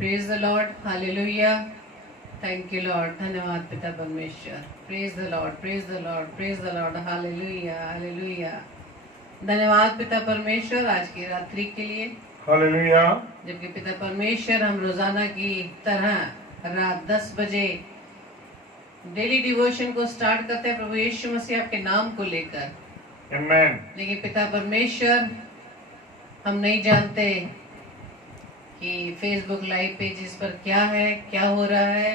Praise the Lord, hallelujah. Thank you Lord, धन्यवाद पिता परमेश्वर। Praise the Lord, praise the Lord, praise the Lord, hallelujah, hallelujah. धन्यवाद पिता परमेश्वर आज की रात्रि के लिए, हालेलुया। जबकि पिता परमेश्वर हम रोजाना की तरह रात 10 बजे डेली डिवोशन को स्टार्ट करते हैं प्रभु यीशु मसीह आपके नाम को लेकर। आमेन। लेकिन पिता परमेश्वर, हम नहीं जानते कि फेसबुक लाइव पेजेस पर क्या है, क्या हो रहा है।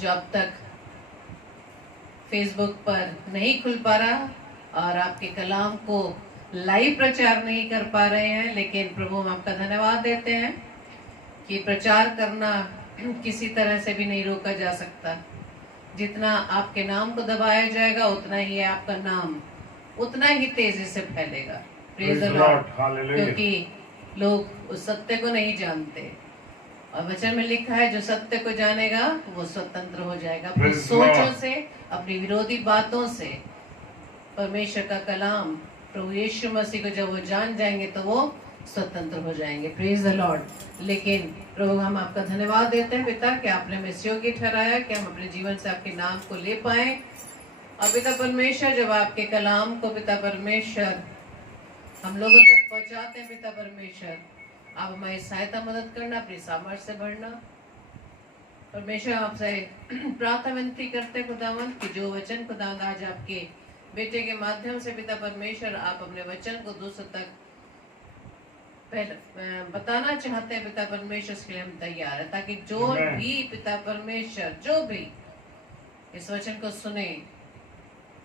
जो अब तक फेसबुक पर नहीं खुल पा रहा और आपके कलाम को लाइव प्रचार नहीं कर पा रहे हैं, लेकिन प्रभु हम आपका धन्यवाद देते हैं कि प्रचार करना किसी तरह से भी नहीं रोका जा सकता। जितना आपके नाम को दबाया जाएगा उतना ही आपका नाम उतना ही तेजी से फैलेगा। प्रेज द लॉर्ड, क्योंकि लोग उस सत्य को नहीं जानते और वचन में लिखा है जो सत्य को जानेगा वो स्वतंत्र हो जाएगा अपनी सोचों से, अपनी विरोधी बातों से। परमेश्वर का कलाम प्रभु यीशु मसीह को जब वो जान जाएंगे तो वो स्वतंत्र हो जाएंगे। Praise the Lord. लेकिन प्रभु हम आपका धन्यवाद देते हैं पिता कि आपने हमें योग्य ठहराया कि हम अपने जीवन से आपके नाम को ले पाए। और पिता परमेश्वर, जब आपके कलाम को पिता परमेश्वर हम लोगों तक पहुंचाते हैं पिता परमेश्वर, आप हमारी सहायता मदद करना, अपनी सामर्थ्य से बढ़ना। परमेश्वर आपसे प्रार्थना विनती करते खुदावन कि जो वचन खुदावन आज आपके बेटे के माध्यम से पिता परमेश्वर आप अपने वचन को दूसरों तक बताना चाहते हैं पिता परमेश्वर, इसके लिए हम तैयार है, ताकि जो भी पिता परमेश्वर जो भी इस वचन को सुने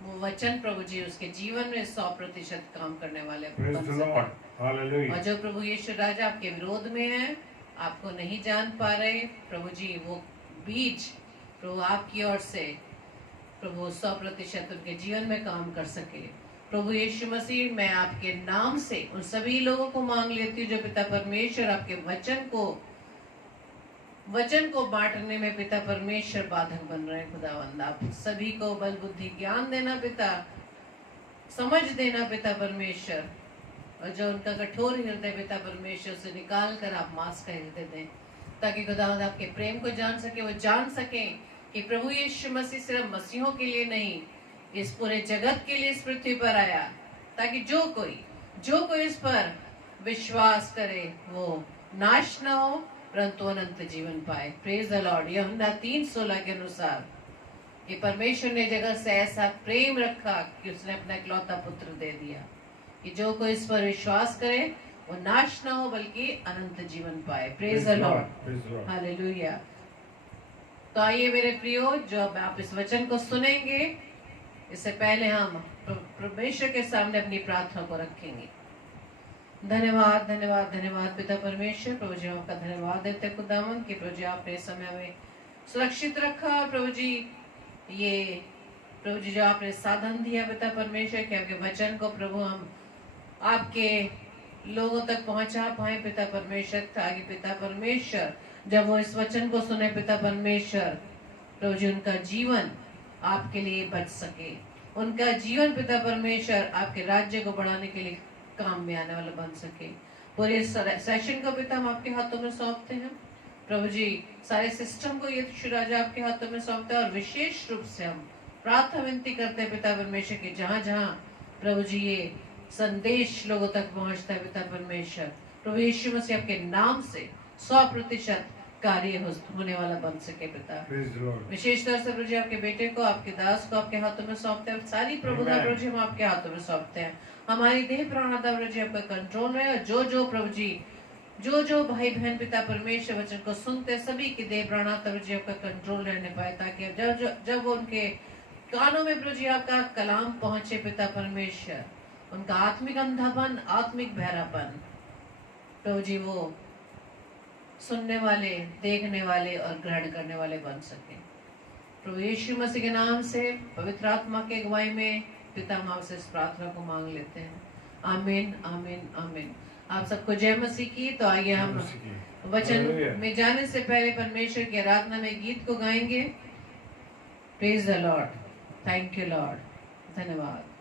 वो वचन प्रभु जी उसके जीवन में 100% काम करने वाले बन सके। और जो प्रभु यीशु राजा आपके विरोध में है, आपको नहीं जान पा रहे, प्रभु जी वो बीज प्रभु आपकी ओर से प्रभु 100% उनके जीवन में काम कर सके। प्रभु यीशु मसीह, मैं आपके नाम से उन सभी लोगों को मांग लेती हूँ जो पिता परमेश्वर आपके वचन को बांटने में पिता परमेश्वर बाधक बन रहे हैं। खुदावंद आप सभी को बल बुद्धि ज्ञान देना पिता, समझ देना पिता परमेश्वर, और जो उनका कठोर हृदय पिता परमेश्वर से निकाल कर आप मांस का हृदय दें, ताकि खुदावंद आपके प्रेम को जान सके, वो जान सके कि प्रभु यीशु मसीह सिर्फ मसीहों के लिए नहीं, इस पूरे जगत के लिए इस पृथ्वी पर आया, ताकि जो कोई इस पर विश्वास करे वो नाश न हो परंतु अनंत जीवन पाए। Praise the Lord. यूहन्ना 3:16 के अनुसार कि परमेश्वर ने जगत से ऐसा प्रेम रखा कि उसने अपना इकलौता पुत्र दे दिया कि जो कोई इस पर विश्वास करे वो नाश न हो बल्कि अनंत जीवन पाए। Praise the Lord, hallelujah. तो आइए मेरे प्रियो, जो अब आप इस वचन को सुनेंगे, इससे पहले हम परमेश्वर के सामने अपनी प्रार्थना को रखेंगे। धन्यवाद धन्यवाद धन्यवाद पिता परमेश्वर, प्रभु जी आपका धन्यवाद देते खुदावन कि प्रभु जी आपने समय में सुरक्षित रखा। प्रभु जी ये प्रभु जी जो आपने साधन दिया पिता परमेश्वर कि आपके वचन को प्रभु हम आपके लोगों तक पहुंचा पाए पिता परमेश्वर, ताकि पिता परमेश्वर जब वो इस वचन को सुने पिता परमेश्वर, प्रभु जी उनका जीवन आपके लिए बच सके, उनका जीवन पिता परमेश्वर आपके राज्य को बढ़ाने के लिए काम में आने वाला बन सके। पूरे सेशन को पिता हम आपके हाथों में सौंपते हैं प्रभु जी, सारे सिस्टम को यीशु राजा आपके हाथों में सौंपते हैं, और विशेष रूप से हम प्रार्थना विनती करते हैं पिता परमेश्वर की जहाँ जहाँ प्रभु जी ये संदेश लोगों तक पहुँचता है पिता परमेश्वर, प्रभु यीशु मसीह आपके नाम से 100% कार्य होने वाला बन सके पिता। विशेष तौर से प्रभु जी आपके बेटे को, आपके दास को आपके हाथों में सौंपते हैं, सारी प्रभुता प्रभु जी हम आपके हाथों में सौंपते हैं। हमारी देह प्राणता प्रभु जी आपका कंट्रोल में, और जो प्रभु जी जो भाई बहन पिता परमेश्वर वचन को सुनते सभी की देह प्राणता प्रभु जी आपका कंट्रोल रहने पाए, ताकि जब उनके कानों में प्रभु जी आपका कलाम पहुंचे पिता परमेश्वर, उनका आत्मिक अंधापन, आत्मिक बहरापन प्रभु जी वो सुनने वाले, देखने वाले और ग्रहण करने वाले बन सके। प्रभु यीशु मसीह के नाम से पवित्र आत्मा के अगुवाई में पिता हम आपसे इस प्रार्थना को मांग लेते हैं। आमीन आमीन आमीन। आप सबको जय मसीह की। तो आइए हम वचन में जाने से पहले परमेश्वर की आराधना में गीत को गाएंगे। Praise the Lord, thank you Lord, धन्यवाद।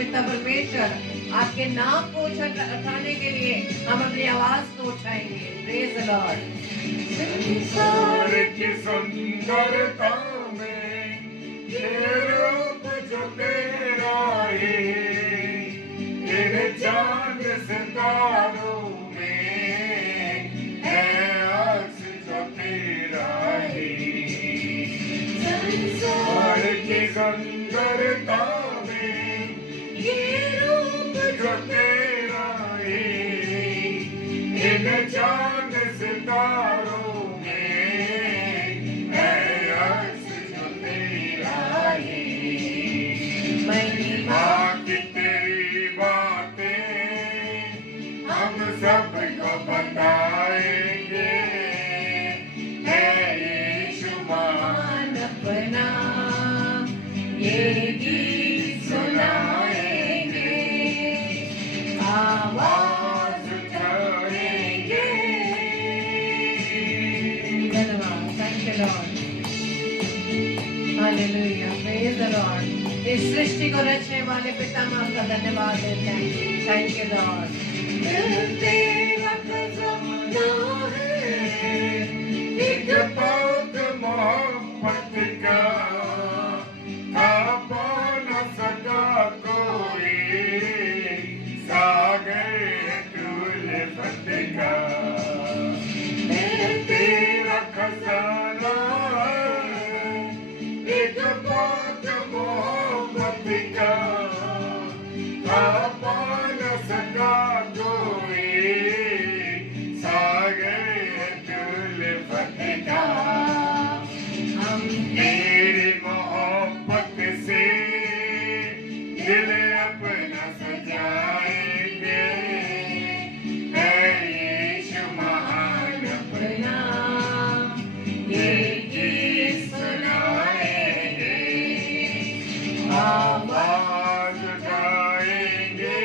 पिता परमेश्वर, आपके नाम को उठाने के लिए हम अपनी आवाज को उठाएंगे। Praise the Lord. संसार की सुंदरता में ये रूप जो तेरा है, तेरे चांद सितारों में है अक्स जो तेरा है। संसार की सुंदरता में ये रूप जो तेरा है, तेरे चांद सितारों में है अक्स जो तेरा है। महिमा की तेरी बातें हम सबको बताएंगे, है यीशु महान अपना ये गीत सुनाएंगे, आवाज उठाएंगे। धन्यवाद। Thank you Lord. Hallelujah. Praise the Lord. इस सृष्टि को रचने वाले पिता हम आपका धन्यवाद देते हैं। Thank you Lord. तेरा खजाना है एक पाक मोहब्बत का, पा न सका कोई सागर उल्फत का। तेरा खजाना एक पाक मोहब्बत का, पा न सका कोई सागर उल्फत का। हम तेरी मोहब्बत से दिल अपना सजाएंगे, है यीशु महान अपना ये गीत सुनाएंगे, आवाज उठाएंगे।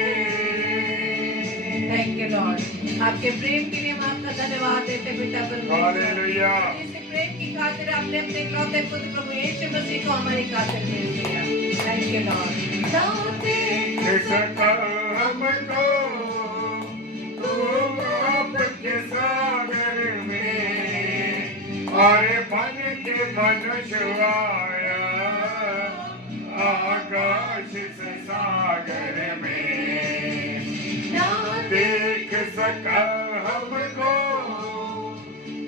Thank you Lord. आपके प्रेम के लिए हम आपका धन्यवाद देते हैं पिता परमेश्वर। हालेलुया। इस प्रेम की खातिर आपने अपने इकलौते पुत्र प्रभु यीशु मसीह को हमारी खातिर भेज दिया। Thank you Lord. सका हमको तू आपके सागर में, और बन के मनुष्य आया आकाश से सागर में। ना देख सका हमको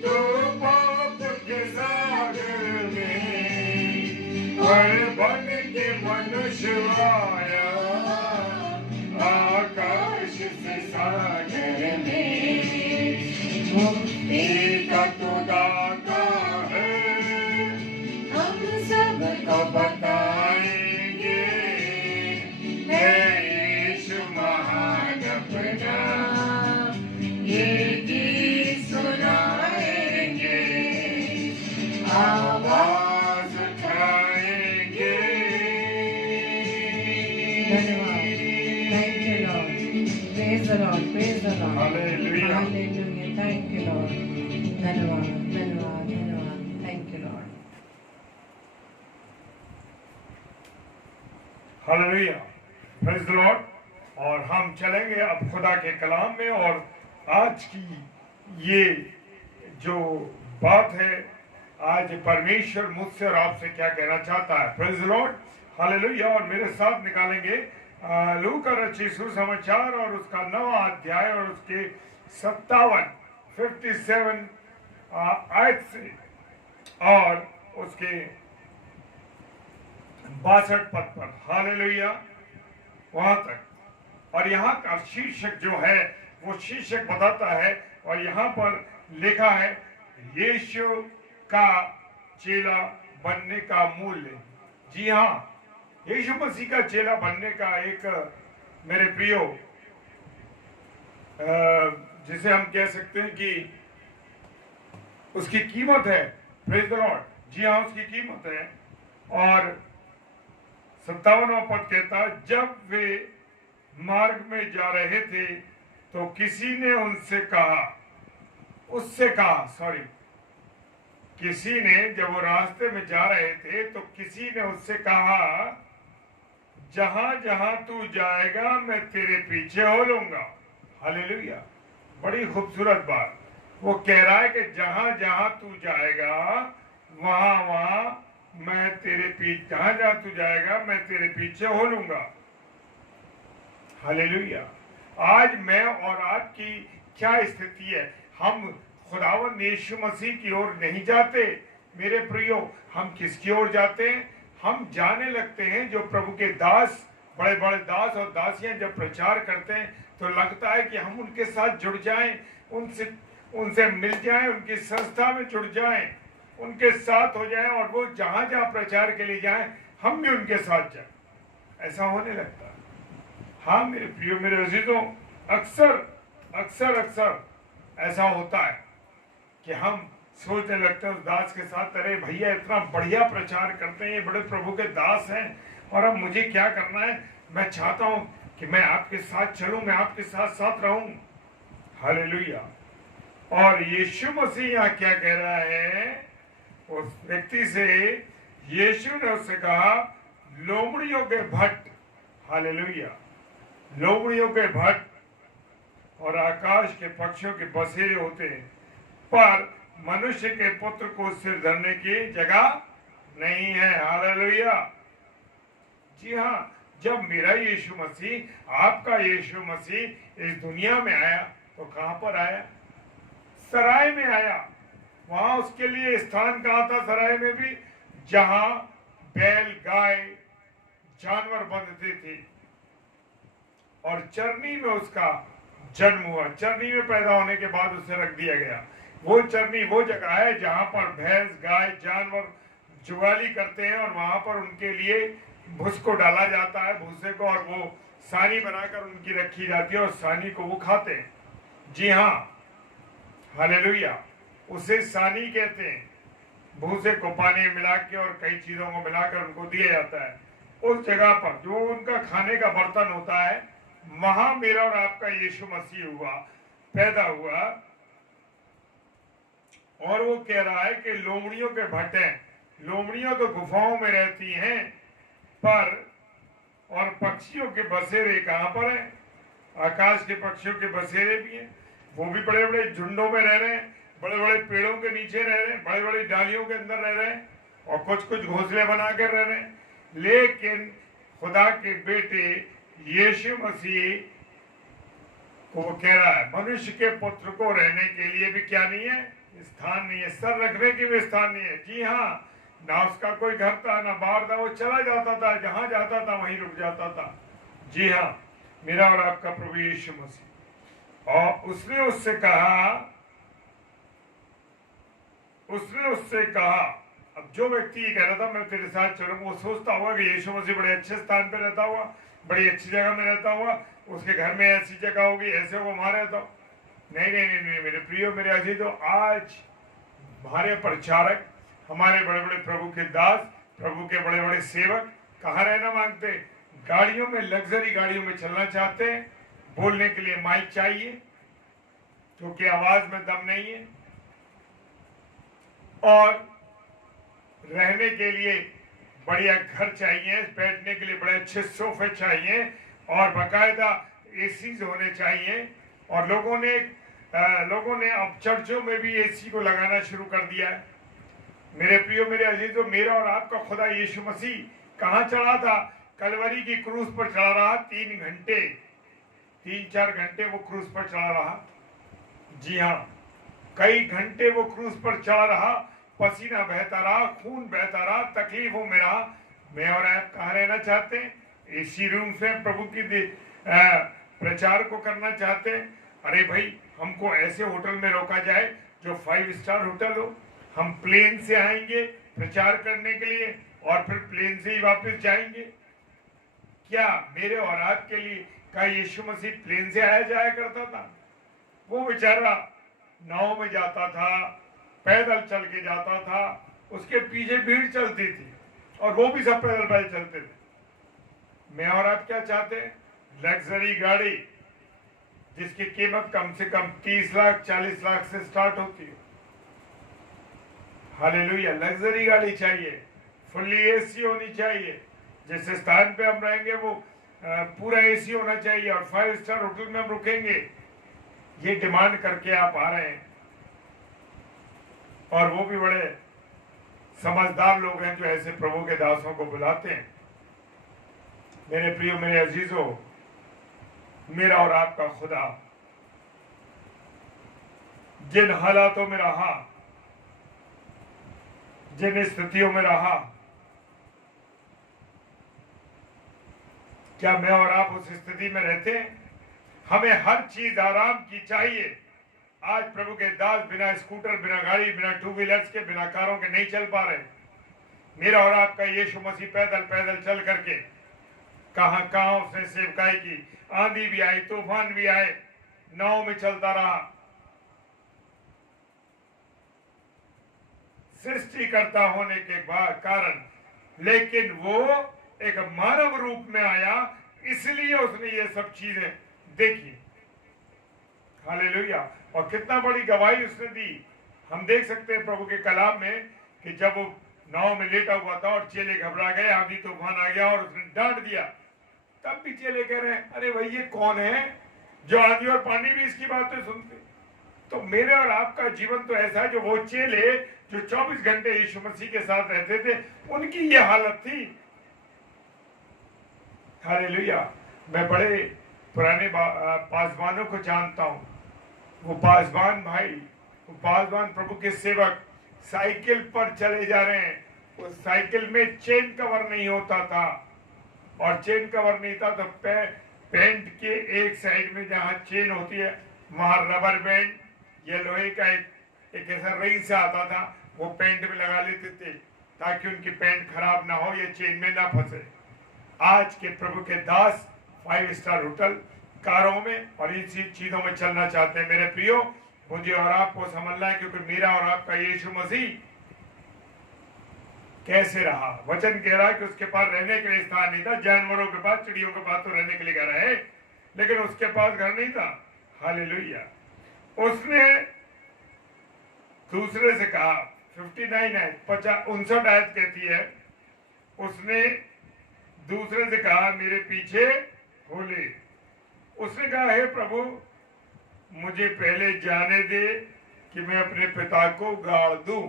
तू पाप के सागर में, और बन के मनुष्य आया आकाश से सागर में। मुक्ति का तो दाता है, हम सबको बताएंगे, है यीशु महान अपना ये गीत सुनाएंगे, आवाज उठाएंगे। धन्यवाद। Thank you Lord. Praise the Lord. Praise the Lord. Hallelujah. Hallelujah. Thank you Lord. धन्यवाद। धन्यवाद। धन्यवाद। Thank you Lord. Hallelujah. Praise the Lord. और हम चलेंगे अब खुदा के कलाम में, और आज की ये जो बात है, आज परमेश्वर मुझसे और आपसे क्या कहना चाहता है। Praise the Lord. हालेलुया। और मेरे साथ निकालेंगे लूका रचित सुसमाचार और उसका 9वां अध्याय और उसके 57 आयत से और उसके 62 पद पर। हालेलुया। वहां तक। और यहाँ का शीर्षक जो है वो शीर्षक बताता है, और यहाँ पर लिखा है यीशु का चेला बनने का मूल्य। जी हाँ, यीशु मसीह का चेला बनने का एक मेरे प्रियो जिसे हम कह सकते हैं कि उसकी कीमत है। Praise the Lord. जी हाँ, उसकी कीमत है। और 57वां पद कहता है, जब वे मार्ग में जा रहे थे तो किसी ने जब वो रास्ते में जा रहे थे तो किसी ने उससे कहा, जहां जहां तू जाएगा मैं तेरे पीछे हो लूंगा। हालेलुया, बड़ी खूबसूरत बात। वो कह रहा है कि जहां जहां तू जाएगा वहां वहां मैं तेरे पीछे, जहां जहां तू जाएगा मैं तेरे पीछे हो लूंगा। हालेलुया। आज मैं और आपकी क्या स्थिति है? हम खुदावंद यीशु मसीह की ओर नहीं जाते मेरे प्रियो। हम किसकी ओर जाते हैं? हम जाने लगते हैं जो प्रभु के दास, बड़े बड़े दास और दासियां जब प्रचार करते हैं तो लगता है कि हम उनके साथ जुड़ जाएं, उनसे मिल जाएं, उनकी संस्था में जुड़ जाएं, उनके साथ हो जाएं और वो जहां जहां प्रचार के लिए जाएं हम भी उनके साथ जाएं। ऐसा होने लगता है। हाँ मेरे प्रियो, मेरे अजीजों, अक्सर अक्सर अक्सर ऐसा होता है कि हम सोचने लगते हैं उस दास के साथ, अरे भैया इतना बढ़िया प्रचार करते हैं, ये बड़े प्रभु के दास हैं और अब मुझे क्या करना है? मैं चाहता हूं कि मैं आपके साथ चलूं, मैं आपके साथ साथ रहूं। हालेलुया। और यीशु मसीह यहाँ क्या कह रहा है उस व्यक्ति से? यीशु ने उससे कहा, लोमड़ियों के भट्ट, हालेलुया, लोमड़ियों के भट्ट और आकाश के पक्षियों के बसेरे होते हैं, पर मनुष्य के पुत्र को सिर धरने की जगह नहीं है। हालेलुया। जी हाँ, जब मेरा यीशु मसीह, आपका यीशु मसीह इस दुनिया में आया तो कहां पर आया? सराय में आया। वहां उसके लिए स्थान कहां था? सराय में भी, जहां बैल, गाय, जानवर बंधते थे और चरनी में उसका जन्म हुआ। चरनी में पैदा होने के बाद उसे रख दिया गया। वो चरनी वो जगह है जहां पर भैंस, गाय, जानवर जुगाली करते हैं और वहां पर उनके लिए भूस को डाला जाता है, भूसे को, और वो सानी बनाकर उनकी रखी जाती है और सानी को वो खाते हैं। जी हाँ, हालेलुया, उसे सानी कहते हैं। भूसे को पानी में मिला के और कई चीजों को मिलाकर उनको दिया जाता है। उस जगह पर जो उनका खाने का बर्तन होता है, वहां मेरा और आपका यीशु मसीह हुआ, पैदा हुआ। और वो कह रहा है कि लोमड़ियों के भट्ट हैं। लोमड़ियों तो गुफाओं में रहती हैं, पर और पक्षियों के बसेरे कहां पर हैं? आकाश के पक्षियों के बसेरे भी हैं। वो भी बड़े बड़े झुंडों में रह रहे हैं, बड़े बड़े पेड़ों के नीचे रह रहे हैं, बड़े बड़ी डालियों के अंदर रह रहे हैं और कुछ कुछ घोंसले बनाकर रह रहे हैं। लेकिन खुदा के बेटे यीशु मसीह को वो कह रहा है, मनुष्य के पुत्र को रहने के लिए भी क्या नहीं है? स्थान नहीं है। सर रखने की भी स्थान नहीं है। जी हाँ, ना उसका कोई घर था ना बाहर था, वो चला जाता था, जहां जाता था वहीं रुक जाता था। जी हाँ, मेरा और आपका प्रभु यीशु मसीह। और उसने उससे कहा, अब जो व्यक्ति ये कह रहा था मैं तेरे साथ चलूंगा, वो सोचता होगा कि यीशु मसीह बड़े अच्छे स्थान पे रहता हुआ, बड़ी अच्छी जगह में रहता हुआ, उसके घर में ऐसी जगह होगी, ऐसे वो वहां रहता। नहीं नहीं नहीं नहीं मेरे प्रियो, मेरे अजीजों, आज हमारे प्रचारक, हमारे बड़े बड़े प्रभु के दास, प्रभु के बड़े बड़े सेवक कहाँ रहना मांगते? गाड़ियों में, लग्जरी गाड़ियों में चलना चाहते हैं। बोलने के लिए माइक चाहिए क्योंकि आवाज में दम नहीं है, और रहने के लिए बढ़िया घर चाहिए, बैठने के लिए बड़े अच्छे सोफे चाहिए और बाकायदा एसी होने चाहिए। और लोगों ने अब चर्चों में भी एसी को लगाना शुरू कर दिया है। मेरे प्रियो, मेरे अजीजों, मेरा और आपका खुदा यीशु मसीह कहाँ चढ़ा था? कलवरी की क्रूस पर चढ़ा रहा। 3-4 घंटे वो क्रूस पर चढ़ा रहा। जी हाँ, कई घंटे वो क्रूस पर चढ़ा रहा। पसीना बहता रहा, खून बहता रहा, तकलीफों में रहा। मैं और आप कहाँ रहना चाहते हैं? एसी रूम से प्रभु की प्रचार को करना चाहते हैं? अरे भाई, हमको ऐसे होटल में रोका जाए जो 5 स्टार होटल हो। हम प्लेन से आएंगे प्रचार करने के लिए और फिर प्लेन से ही वापस जाएंगे। क्या मेरे और आपके लिए का यीशु मसीह प्लेन से आया जाया करता था? वो बेचारा नाव में जाता था, पैदल चल के जाता था, उसके पीछे भीड़ चलती थी और वो भी सब पैदल पैदल चलते थे। मैं और आप क्या चाहते हैं? लग्जरी गाड़ी जिसकी कीमत कम से कम 30 लाख 40 लाख से स्टार्ट होती है। हालेलुया, लग्जरी गाड़ी चाहिए, फुल्ली एसी होनी चाहिए, जिस स्थान पे हम रहेंगे वो पूरा एसी होना चाहिए और 5 स्टार होटल में हम रुकेंगे, ये डिमांड करके आप आ रहे हैं। और वो भी बड़े समझदार लोग हैं जो ऐसे प्रभु के दासों को बुलाते हैं। मेरे प्रियो, मेरे अजीजों, मेरा और आपका खुदा जिन हालातों में रहा, जिन स्थितियों में रहा, क्या मैं और आप उस स्थिति में रहते हैं? हमें हर चीज आराम की चाहिए। आज प्रभु के दास बिना स्कूटर, बिना गाड़ी, बिना टू व्हीलर्स के, बिना कारों के नहीं चल पा रहे। मेरा और आपका यीशु मसीह पैदल पैदल चल करके कहां कहां उसने सेवकाई की। आंधी भी आई, तूफान भी आए, नाव में चलता रहा। सृष्टिकर्ता होने के कारण, लेकिन वो एक मानव रूप में आया, इसलिए उसने ये सब चीजें देखी। हालेलुया। और कितना बड़ी गवाही उसने दी। हम देख सकते हैं प्रभु के कलाम में कि जब वो नाव में लेटा हुआ था और चेले घबरा गए, आंधी तूफान आ गया और उसने डांट दिया, तब भी चेले कह रहे हैं, अरे भाई ये कौन है जो आंधी और पानी भी इसकी बातें सुनते। तो मेरे और आपका जीवन तो ऐसा है, जो वो चेले जो 24 घंटे यीशु मसीह के साथ रहते थे, उनकी ये हालत थी। हालेलुया। मैं बड़े पुराने पासवानों को जानता हूं। वो पासवान भाई, वो पासवान प्रभु के सेवक साइकिल पर चले जा रहे हैं। उस साइकिल में चेन कवर नहीं होता था, और चेन कवर नहीं था तो पेंट के एक साइड में जहां चेन होती है वहां रबर बैंड या लोहे का एक ऐसा रई से आता था, वो पेंट में लगा लेते थे ताकि उनकी पेंट खराब ना हो या चेन में ना फंसे। आज के प्रभु के दास 5 स्टार होटल, कारों में और इन चीजों में चलना चाहते हैं। मेरे प्रियो, मुझे और आपको समझना है, क्योंकि मेरा और आपका यीशु मसीह कैसे रहा। वचन कह रहा है कि उसके पास रहने के लिए स्थान नहीं था। जानवरों के पास, चिड़ियों के पास तो रहने के लिए घर है, लेकिन उसके पास घर नहीं था। हालेलुया। उसने दूसरे से कहा, 59 है, 59 आयत कहती है, उसने दूसरे से कहा, मेरे पीछे हो ले। उसने कहा, हे प्रभु, मुझे पहले जाने दे कि मैं अपने पिता को गाड़ दूं।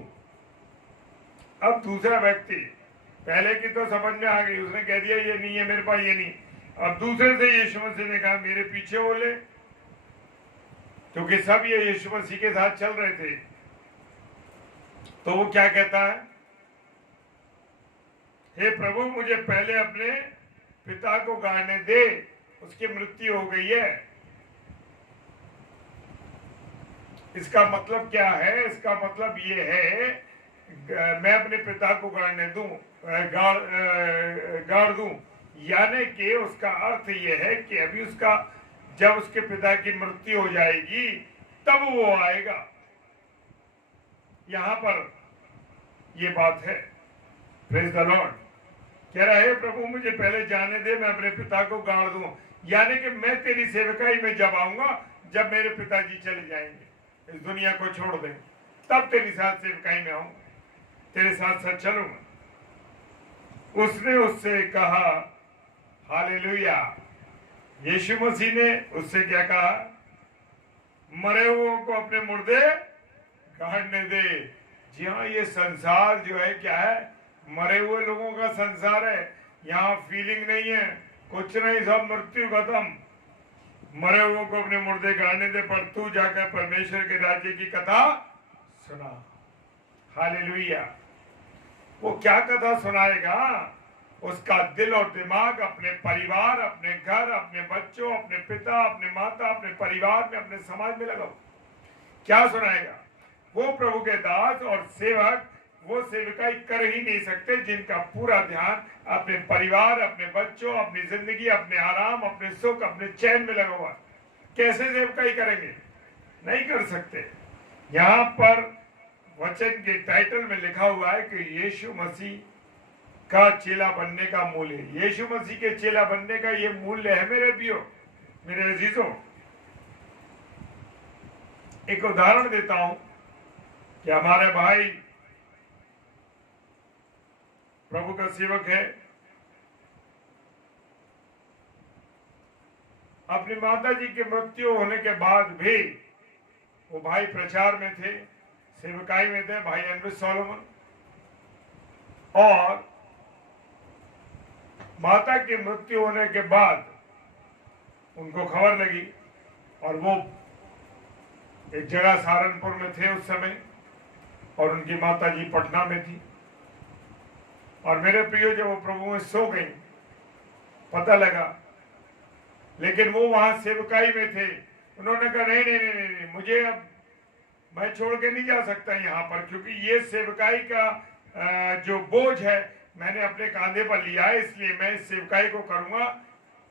अब दूसरा व्यक्ति, पहले की तो समझ में आ गई, उसने कह दिया ये नहीं है मेरे पास, ये नहीं। अब दूसरे से यीशु मसीह ने कहा, मेरे पीछे हो ले, क्योंकि सब ये यीशु मसीह के साथ चल रहे थे। तो वो क्या कहता है, हे प्रभु, मुझे पहले अपने पिता को गाड़ने दे, उसकी मृत्यु हो गई है। इसका मतलब क्या है? इसका मतलब ये है, मैं अपने पिता को गाड़ने दूं, गाड़ दूं, यानी कि उसका अर्थ ये है कि अभी उसका, जब उसके पिता की मृत्यु हो जाएगी तब वो आएगा। यहां पर ये बात है। Praise the Lord. कह रहा है, प्रभु मुझे पहले जाने दे, मैं अपने पिता को गाड़ दूं, यानी कि मैं तेरी सेवकाई में जब आऊंगा, जब मेरे पिताजी चले जाएंगे, इस दुनिया को छोड़ दें, तब तेरी साथ सेवकाई में आऊंगा, तेरे साथ साथ चलूंगा। उसने उससे कहा, हालेलुया। यीशु मसीह ने उससे क्या कहा? मरे हुओं को अपने मुर्दे गाड़ने दे। जी हाँ, ये संसार जो है क्या है? मरे हुए लोगों का संसार है। यहाँ फीलिंग नहीं है, कुछ नहीं, सब मृत्यु खत्म। मरे हुओं को अपने मुर्दे गाड़ने दे, पर तू जाकर परमेश्वर के राज्य की कथा सुना। हालेलुया। वो क्या कथा सुनाएगा? उसका दिल और दिमाग अपने परिवार, अपने घर, अपने बच्चों, अपने पिता, अपने माता, अपने परिवार में, अपने समाज में लगाओ। क्या सुनाएगा? वो प्रभु के दास और सेवक वो सेवकाई कर ही नहीं सकते जिनका पूरा ध्यान अपने परिवार, अपने बच्चों, अपनी जिंदगी, अपने आराम, अपने सुख, अपने चैन में लगा हुआ। कैसे सेवकाई करेंगे? नहीं कर सकते। यहां पर वचन के टाइटल में लिखा हुआ है कि यीशु मसीह का चेला बनने का मूल्य। यीशु मसीह के चेला बनने का ये मूल्य है मेरे प्रियो, मेरे अजीजों। एक उदाहरण देता हूं कि हमारे भाई प्रभु का सेवक है, अपनी माता जी की मृत्यु होने के बाद भी वो भाई प्रचार में थे, सेवकाई में थे, भाई एंड्रू सोलोमन। और माता की मृत्यु होने के बाद उनको खबर लगी और वो एक जगह सहारनपुर में थे उस समय, और उनकी माता जी पटना में थी। और मेरे प्रियो, जब वो प्रभु में सो गई, पता लगा, लेकिन वो वहां सेवकाई में थे। उन्होंने कहा नहीं नहीं नहीं नहीं, नहीं मुझे अब मैं छोड़ के नहीं जा सकता यहाँ पर, क्योंकि ये सेवकाई का जो बोझ है मैंने अपने कांधे पर लिया है, इसलिए मैं इस सेवकाई को करूंगा।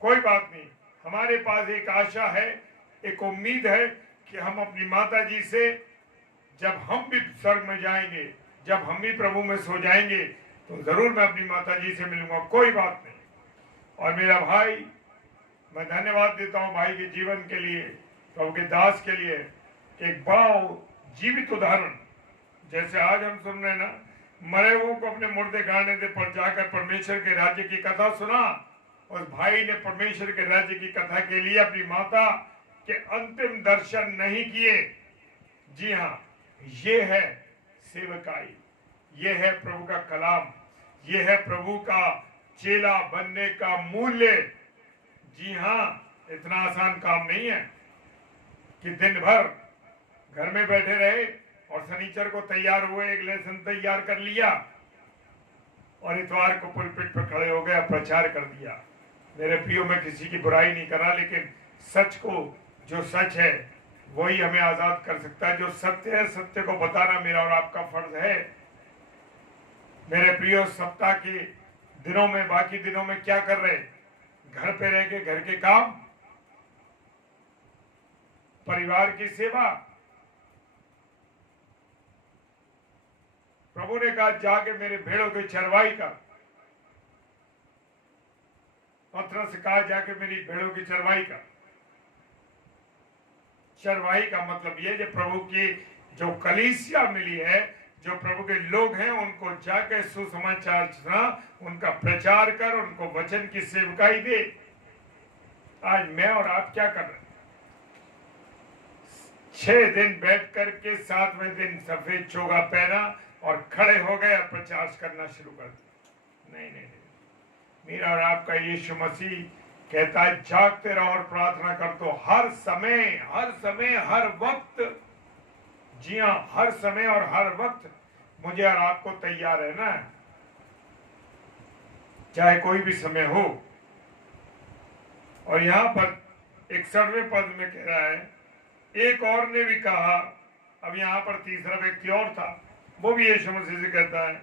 कोई बात नहीं, हमारे पास एक आशा है, एक उम्मीद है कि हम अपनी माता जी से, जब हम भी स्वर्ग में जाएंगे, जब हम भी प्रभु में सो जाएंगे, तो जरूर मैं अपनी माता जी से मिलूंगा। कोई बात नहीं। और मेरा भाई, मैं धन्यवाद देता हूं भाई के जीवन के लिए, प्रभु के दास के लिए। एक बड़ा जीवित उदाहरण, जैसे आज हम सुन रहे ना, मरे हुओं को अपने मुर्दे गाड़ने दे पर जाकर परमेश्वर के राज्य की कथा सुना। उस भाई ने परमेश्वर के राज्य की कथा के लिए अपनी माता के अंतिम दर्शन नहीं किए। जी हाँ, ये है सेवकाई, ये है प्रभु का कलाम, ये है प्रभु का चेला बनने का मूल्य। जी हाँ, इतना आसान काम नहीं है कि दिन भर घर में बैठे रहे और शनिचर को तैयार हुए, एक लेसन तैयार कर लिया और इतवार को पुलपिट पर खड़े हो गए, प्रचार कर दिया। मेरे प्रियो, में किसी की बुराई नहीं कर रहा, लेकिन सच को, जो सच है वही हमें आजाद कर सकता है। जो सत्य है, सत्य को बताना मेरा और आपका फर्ज है। मेरे प्रियो, सप्ताह के दिनों में, बाकी दिनों में क्या कर रहे? घर पे रह के घर के काम, परिवार की सेवा। प्रभु ने कहा जाके मेरे भेड़ों की चरवाई कर। पत्रस से कहा जाके मेरी भेड़ों की चरवाई कर। चरवाई का मतलब यह, जो प्रभु की जो कलीसिया मिली है, जो प्रभु के लोग हैं, उनको जाके सुसमाचार सुना, उनका प्रचार कर, उनको वचन की सेवकाई दे। आज मैं और आप क्या कर रहे हैं? 6 दिन बैठ करके 7वें दिन सफेद चोगा पहना और खड़े हो गए और प्रचार करना शुरू कर दिया। नहीं नहीं नहीं, मेरा और आपका यीशु मसीह कहता है जागते रहो और प्रार्थना कर दो, हर समय, हर समय, हर वक्त। जी हाँ, हर समय और हर वक्त मुझे और आपको तैयार रहना है, चाहे कोई भी समय हो। और यहां पर 61वें पद में कह रहा है, एक और ने भी कहा। अब यहां पर तीसरा व्यक्ति और था, वो भी यीशु मसीह से कहता है,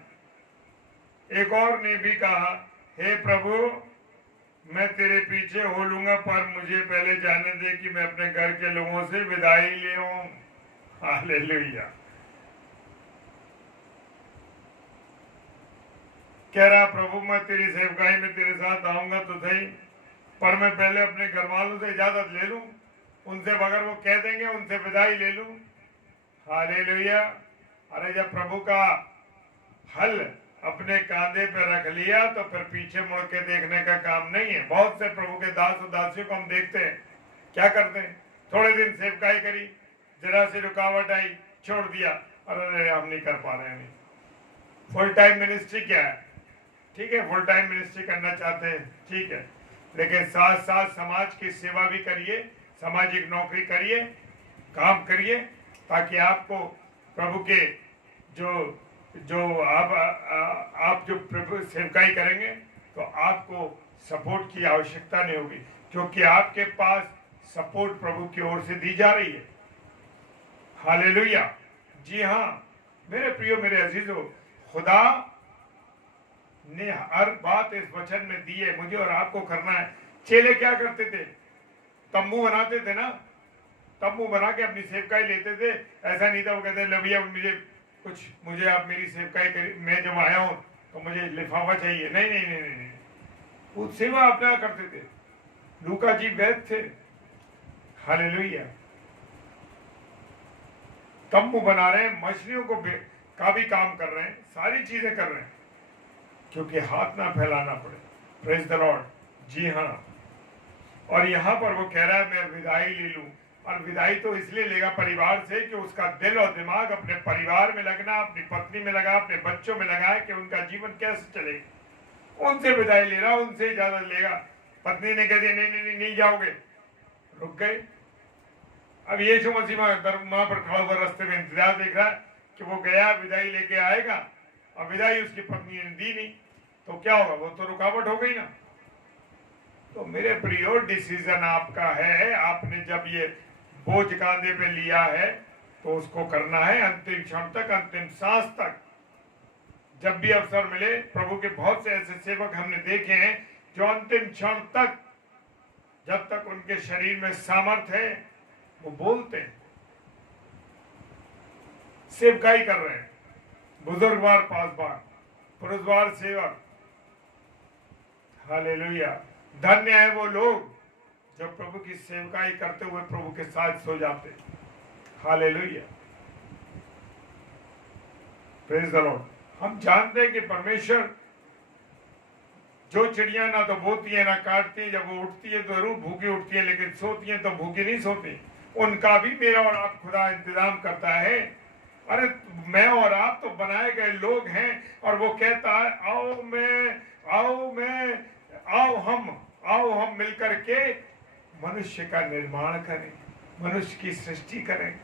एक और ने भी कहा, हे प्रभु, मैं तेरे पीछे हो लूंगा, पर मुझे पहले जाने दे कि मैं अपने घर के लोगों से विदाई ले आऊं। हालेलुया। कह रहा, प्रभु मैं तेरी सेवकाई में तेरे साथ आऊंगा तो सही, पर मैं पहले अपने घर वालों से इजाजत ले लूं, उनसे अगर वो कह देंगे उनसे विदाई ले लूं। हालेलुया। अरे जब प्रभु का हल अपने कांधे पे रख लिया तो फिर पीछे मुड़ के देखने का काम नहीं है। बहुत से प्रभु के दास और दासियों को हम देखते हैं, क्या करते हैं, थोड़े दिन सेवकाई करी, जरा सी रुकावट आई, छोड़ दिया, अरे हम नहीं कर पा रहे हैं। फुल टाइम मिनिस्ट्री क्या है? ठीक है, फुल टाइम मिनिस्ट्री करना चाहते हैं, ठीक है, लेकिन साथ साथ समाज की सेवा भी करिए, सामाजिक नौकरी करिए, काम करिए, ताकि आपको प्रभु के जो आप जो प्रभु सेवकाई करेंगे तो आपको सपोर्ट की आवश्यकता नहीं होगी, क्योंकि आपके पास सपोर्ट प्रभु की ओर से दी जा रही है। हालेलुया। जी हाँ मेरे प्रियो, मेरे अजीजों, खुदा ने हर बात इस वचन में दी है, मुझे और आपको करना है। चेले क्या करते थे? तंबू बनाते थे ना, तंबू बना के अपनी सेवकाई लेते थे। ऐसा नहीं था वो कहते ले भैया मुझे आप मेरी सेवकाई करिए, मैं जब आया हूं तो मुझे लिफाफा चाहिए। नहीं नहीं नहीं नहीं, नहीं। वो सेवा अपना करते थे। लूका जी वैद्य थे। हालेलुया। तंबू बना रहे हैं, मछलियों का भी काम कर रहे हैं, सारी चीजें कर रहे हैं, क्योंकि हाथ ना फैलाना पड़े। Praise the Lord. जी हाँ, और यहाँ पर वो कह रहा है मैं विदाई ले लूं, और विदाई तो इसलिए लेगा परिवार से कि उसका दिल और दिमाग अपने परिवार में लगना, अपनी पत्नी में लगा, अपने बच्चों में लगा है कि उनका जीवन कैसे चलेगा। उनसे विदाई ले रहा, उनसे इजाजत लेगा। पत्नी ने कह दिया नहीं नहीं नहीं, नहीं जाओगे, रुक गए। अब यीशु मसीह वहां पर खड़ा हुआ रास्ते में इंतजार देख रहा है कि वो गया विदाई लेके आएगा, और विदाई उसकी पत्नी ने दी नहीं, तो क्या होगा, वो तो रुकावट हो गई ना। तो मेरे प्रियो, डिसीजन आपका है। आपने जब ये बोझ कांधे पे लिया है तो उसको करना है अंतिम क्षण तक, अंतिम सांस तक। जब भी अवसर मिले, प्रभु के बहुत से ऐसे सेवक हमने देखे हैं जो अंतिम क्षण तक, जब तक उनके शरीर में सामर्थ्य है, वो बोलते हैं, सेवकाई कर रहे हैं। बुजुर्गवार पासवान, पुरुषवार सेवक, हालेलुया। धन्य है वो लोग जो प्रभु की सेवकाई करते हुए प्रभु के साथ सो जाते। Hallelujah, praise the Lord. हम जानते हैं कि परमेश्वर, जो चिड़िया ना तो बोती है ना काटती है, जब वो उठती है तो जरूर भूखी उठती है, लेकिन सोती है तो भूखी नहीं सोती। उनका भी मेरा और आप खुदा इंतजाम करता है। अरे मैं और आप तो बनाए गए लोग हैं, और वो कहता है आओ मैं, आओ मैं, आओ हम मिलकर के मनुष्य का निर्माण करें, मनुष्य की सृष्टि करें।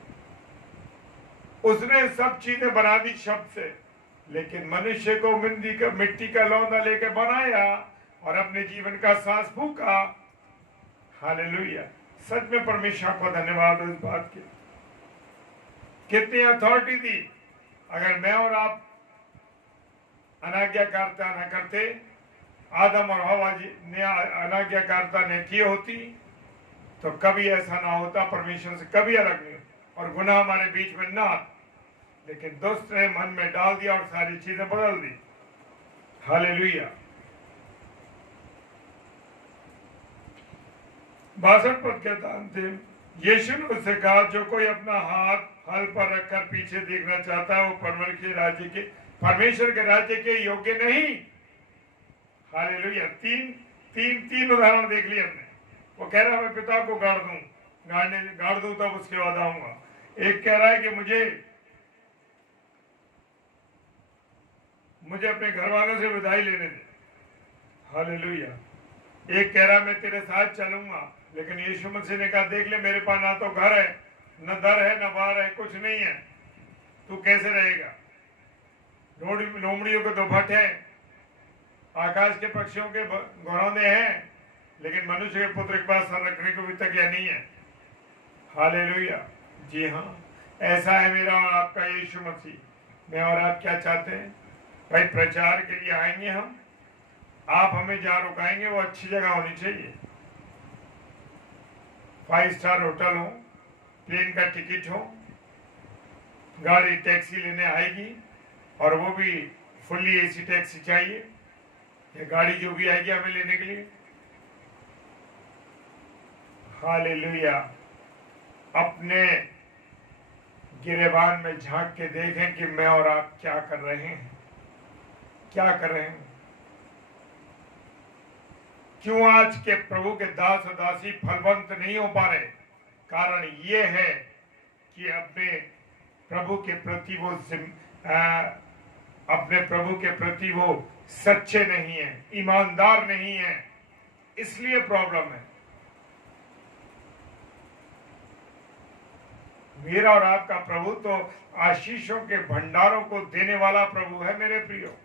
उसने सब चीजें बना दी शब्द से, लेकिन मनुष्य को मिट्टी का लौंदा लेके बनाया और अपने जीवन का सांस फूका। हालेलुया। सच में परमेश्वर को धन्यवाद इस बात के, कितनी अथॉरिटी दी। अगर मैं और आप अनाज्ञाकारिता न करते, आदम और हवा जी ने अनाज्ञाकारिता ने की होती, तो कभी ऐसा ना होता, परमेश्वर से कभी अलग नहीं, और गुनाह हमारे बीच में ना। लेकिन दुष्ट ने मन में डाल दिया और सारी चीजें बदल दी। हालेलुया। 62 पद कहता अंतिम, यीशु ने उससे कहा जो कोई अपना हाथ हल पर रखकर पीछे देखना चाहता है वो परमेश्वर के राज्य के योग्य नहीं। हालेलुया। तीन उदाहरण देख लिए हमने। वो कह रहा है मैं पिता को गाड़ दूं तब उसके बाद आऊंगा। एक कह रहा है कि मुझे अपने घर वालों से विदाई लेने दे। हालेलुया। एक कह रहा मैं तेरे साथ चलूंगा, लेकिन यीशु मसीह ने कहा देख ले मेरे पास ना तो घर है, न दर है, न बार है, कुछ नहीं है, तू कैसे रहेगा। लोमड़ियों के तो भट्ट है, आकाश के पक्षियों के घरौंदे हैं, लेकिन मनुष्य के पुत्र के पास सर रखने को भी तक यह नहीं है। हालेलुया। जी हाँ, ऐसा है मेरा और आपका यीशु मसीह। मैं और आप क्या चाहते हैं भाई? प्रचार के लिए आएंगे हम, आप हमें जहाँ रुकाएंगे वो अच्छी जगह होनी चाहिए। 5 स्टार होटल हो, प्लेन का टिकट हो, गाड़ी टैक्सी लेने आएगी, और वो भी फुल्ली एसी टैक्सी चाहिए, या गाड़ी जो भी आएगी हमें लेने के लिए। हालेलुया। अपने गिरेबान में झांक के देखें कि मैं और आप क्या कर रहे हैं, क्या कर रहे हैं। क्यों आज के प्रभु के दास और दासी फलवंत नहीं हो पा रहे? कारण ये है कि अपने प्रभु के प्रति वो सच्चे नहीं है, ईमानदार नहीं है, इसलिए प्रॉब्लम है। मेरा और आपका प्रभु तो आशीषों के भंडारों को देने वाला प्रभु है मेरे प्रियो।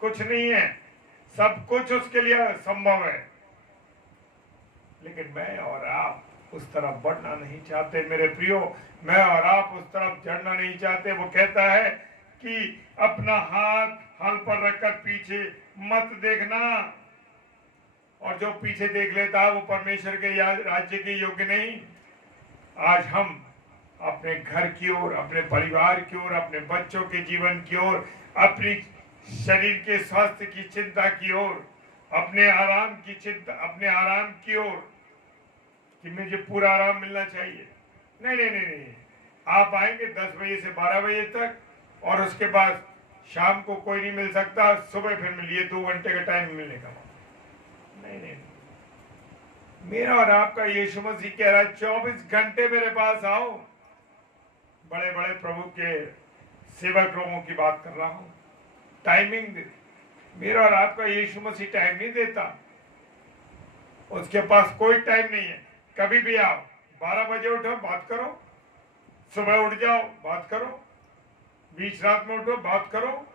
कुछ नहीं है, सब कुछ उसके लिए संभव है, लेकिन मैं और आप उस तरफ बढ़ना नहीं चाहते मेरे प्रियो। मैं और आप उस तरफ चढ़ना नहीं चाहते। वो कहता है कि अपना हाथ हल पर रखकर पीछे मत देखना, और जो पीछे देख लेता है वो परमेश्वर के राज्य के योग्य नहीं। आज हम अपने घर की ओर, अपने परिवार की ओर, अपने बच्चों के जीवन की ओर, अपनी शरीर के स्वास्थ्य की चिंता की ओर, अपने आराम की चिंता, अपने आराम की ओर कि मुझे पूरा आराम मिलना चाहिए। नहीं नहीं नहीं नहीं, आप आएंगे 10 बजे से 12 बजे तक, और उसके बाद शाम को कोई नहीं मिल सकता, सुबह फिर मिलिए, 2 घंटे का टाइम मिलने का। नहीं नहीं, मेरा और आपका यीशु मसीह कह रहा है 24 घंटे मेरे पास आओ। बड़े बड़े प्रभु के सेवक लोगों की बात कर रहा हूं। टाइमिंग दे। मेरा और आपका यीशु मसीह टाइम नहीं देता। उसके पास कोई टाइम नहीं है। कभी भी आओ, 12 बजे उठो बात करो, सुबह उठ जाओ बात करो, बीच रात में उठो बात करो।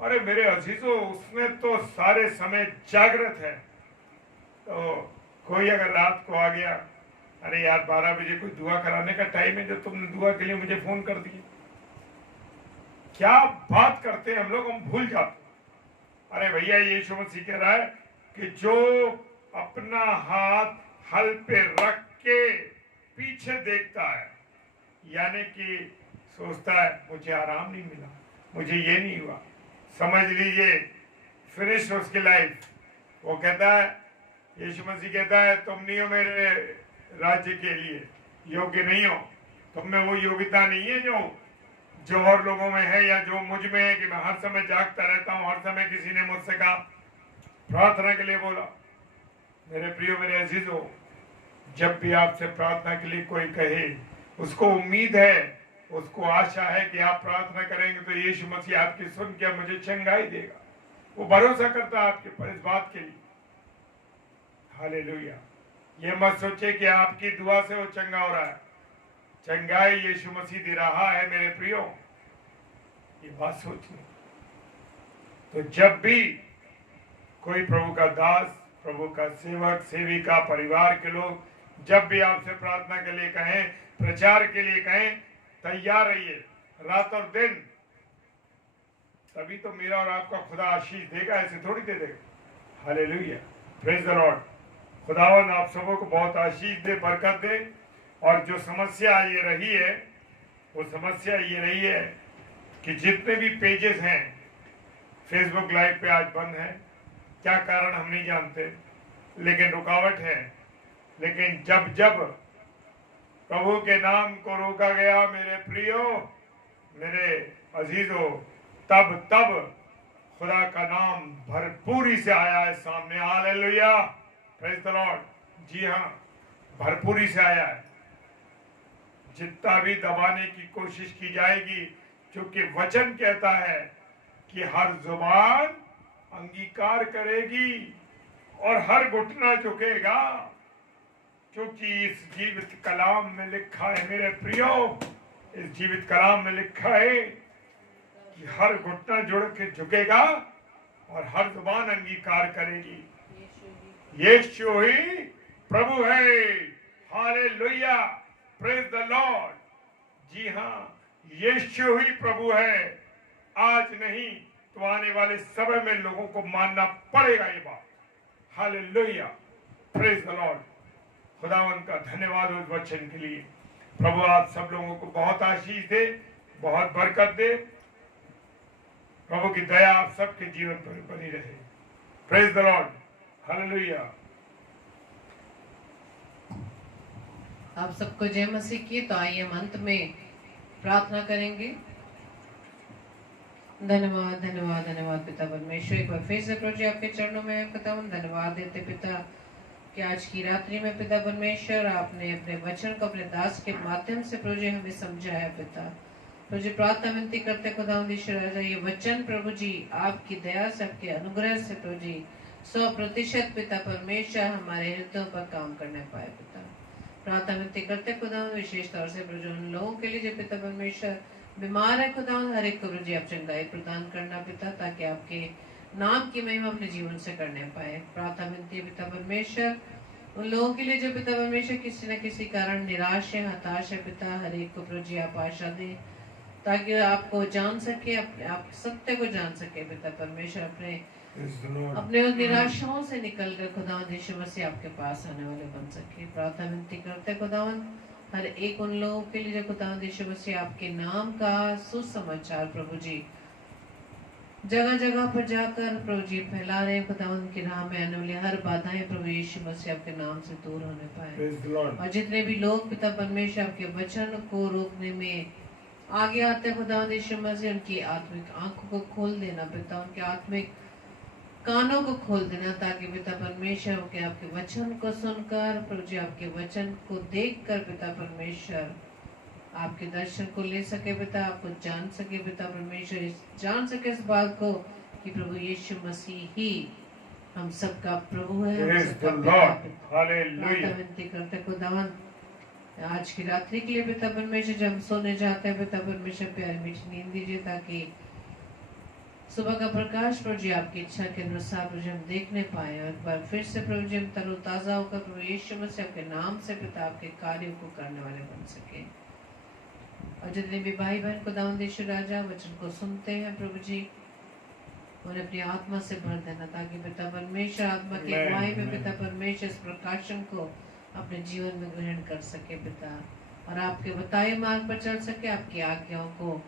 अरे मेरे अजीजों, उसमें तो सारे समय जागृत है। तो कोई अगर रात को आ गया, अरे यार 12 बजे कोई दुआ कराने का टाइम है, जो तुमने दुआ के लिए मुझे फोन कर दिया। क्या बात करते हैं हम लोग, हम भूल जाते। अरे भैया, यीशु मसीह कह रहा है कि जो अपना हाथ हल पे रख के पीछे देखता है, यानी कि सोचता है मुझे आराम नहीं मिला, मुझे ये नहीं हुआ, समझ लीजिए फिनिश उसकी लाइफ। वो कहता है, यीशु मसीह कहता है, तुम नहीं हो मेरे राज्य के लिए योग्य, नहीं हो, तुम में वो योग्यता नहीं है जो और लोगों में है या जो मुझ में है कि मैं हर समय जागता रहता हूं। हर समय किसी ने मुझसे कहा, प्रार्थना के लिए बोला। मेरे प्रियो, मेरे अजीजों, जब भी आपसे प्रार्थना के लिए कोई कहे, उसको उम्मीद है, उसको आशा है कि आप प्रार्थना करेंगे तो यीशु मसीह आपकी सुन के मुझे चंगाई देगा। वो भरोसा करता है आपके पर इस बात के लिए। हालेलुया। ये मत सोचे कि आपकी दुआ से वो चंगा हो रहा है। चंगाई यीशु मसीह दे रहा है मेरे प्रियो, ये बात सोचनी। तो जब भी कोई प्रभु का दास, प्रभु का सेवक, सेविका, परिवार के लोग जब भी आपसे प्रार्थना के लिए कहें, प्रचार के लिए कहें, तैयार रहिए रात और दिन। तभी तो मेरा और आपका खुदा आशीष देगा, ऐसे थोड़ी दे देगा। Hallelujah, praise the Lord. खुदावन आप सबों को बहुत आशीष दे, बरकत दे। और जो समस्या ये रही है, वो समस्या ये रही है कि जितने भी पेजेस हैं फेसबुक लाइव पे आज बंद है। क्या कारण हम नहीं जानते, लेकिन रुकावट है। लेकिन जब जब प्रभु के नाम को रोका गया मेरे प्रियो, मेरे अजीजों, तब तब खुदा का नाम भरपूरी से आया है सामने। Hallelujah, praise the Lord. जी हाँ, भरपूरी से आया है। जितना भी दबाने की कोशिश की जाएगी, क्योंकि वचन कहता है कि हर जुबान अंगीकार करेगी और हर घुटना झुकेगा, क्योंकि इस जीवित कलाम में लिखा है मेरे प्रियो, इस जीवित कलाम में लिखा है कि हर घुटना जुड़ के झुकेगा और हर जुबान अंगीकार करेगी, यीशु ही प्रभु है। Hallelujah, praise the Lord. जी हाँ, यीशु ही प्रभु है। आज नहीं तो आने वाले समय में लोगों को मानना पड़ेगा ये बात। Hallelujah, praise the Lord. खुदावन का धन्यवाद उस वचन के लिए। प्रभु आप सब लोगों को बहुत आशीष दे, बहुत बरकत दे। प्रभु की दया आप सबके जीवन पर बनी रहे। Praise the Lord, hallelujah. आप सबको जय मसीह की। तो आइए हम अंत में प्रार्थना करेंगे। धन्यवाद धन्यवाद धन्यवाद पिता परमेश्वर, एक बार फिर से प्रभु जी आपके चरणों में खुदावन धन्यवाद देते पिता कि आज की रात्रि में पिता परमेश्वर आपने अपने वचन को अपने दास के माध्यम से प्रभु जी हमें समझाया पिता। प्रभु जी प्रार्थना विनती करते खुदावंद ईश्वर राजा, ये वचन प्रभु जी आपकी दया से, आपके अनुग्रह से प्रभु जी 100% पिता परमेश्वर हमारे हृदयों पर काम करने पाए पिता। प्रार्थना विनती करते खुदावंद विशेष तौर से प्रभु जी उन लोगों के लिए जो पिता परमेश्वर बीमार है खुदावंद, हर एक को प्रभु जी आप चंगाई प्रदान करना पिता, ताकि आपके नाम की महिमा अपने जीवन से करने पाए। प्रार्थना विनती पिता परमेश्वर उन लोगों के लिए जो पिता परमेश्वर किसी न किसी कारण निराश है, हताश है पिता, हर एक को प्रभु जी आप आशा दें ताकि आपको जान सके, आप सत्य को जान सके पिता परमेश्वर, अपने उस निराशाओं से निकलकर खुदावंद यीशु मसीह आपके पास आने वाले बन सके। प्रार्थना विनती करते खुदावंद हर एक उन लोगों के लिए जो खुदावंद यीशु मसीह आपके नाम का सुसमाचार प्रभु जी जगह जगह पर जाकर प्रभु जी फैला रहे। खुदावंद की राह में आने वाली हर बाधाएं प्रभु यीशु मसीह आपके नाम से दूर होने पाए। और जितने भी लोग पिता परमेश्वर आपके वचन को रोकने में आगे आते खुदावंद यीशु मसीह, उनकी आत्मिक आंखों को खोल देना पिता, उनके आत्मिक कानों को खोल देना, ताकि पिता परमेश्वर के आपके वचन को सुनकर, प्रभु जी आपके वचन को देखकर पिता परमेश्वर आपके दर्शन को ले सके पिता, आपको जान सके पिता परमेश्वर, जान सके इस बात को कि प्रभु यीशु मसीह ही हम सबका प्रभु है, हम Praise सबका the पिता Lord. है। Hallelujah. विनती करते खुदावन आज की रात्रि के लिए पिता परमेश्वर, जब हम सोने जाते हैं पिता परमेश्वर प्यारी मीठी नींद दीजिए, ताकि सुबह का प्रकाश प्रभु जी आपकी इच्छा के अनुसार प्रभु जी हम देखने पाए, और एक बार फिर से प्रभु जी हम तरोताजा होकर प्रभु यीशु मसीह आपके नाम से पिता आपके कार्यों को करने वाले बन सके। और जितने भी भाई बहन खुदावंद यीशु राजा वचन को सुनते हैं प्रभु जी, उन्हें अपनी आत्मा से भर देना, ताकि पिता परमेश्वर आत्मा की Amen. अगुवाई में Amen. पिता परमेश्वर इस प्रकाशन को अपने जीवन में ग्रहण कर सके पिता, और आपके बताए मार्ग पर चल सके, आपकी आज्ञाओं को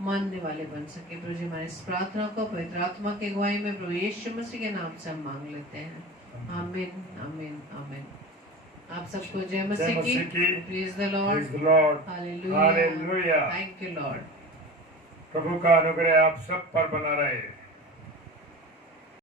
मानने वाले बन सके। प्रभु जी हमारी इस प्रार्थना को पवित्र आत्मा की अगुवाई में प्रभु यीशु मसीह के नाम से हम मांग लेते हैं। आमीन आमीन आमीन। आप सबको जय मसीह की। Praise the Lord. Praise the Lord. Hallelujah. Hallelujah. Thank you Lord. प्रभु का अनुग्रह आप सब पर बना रहे।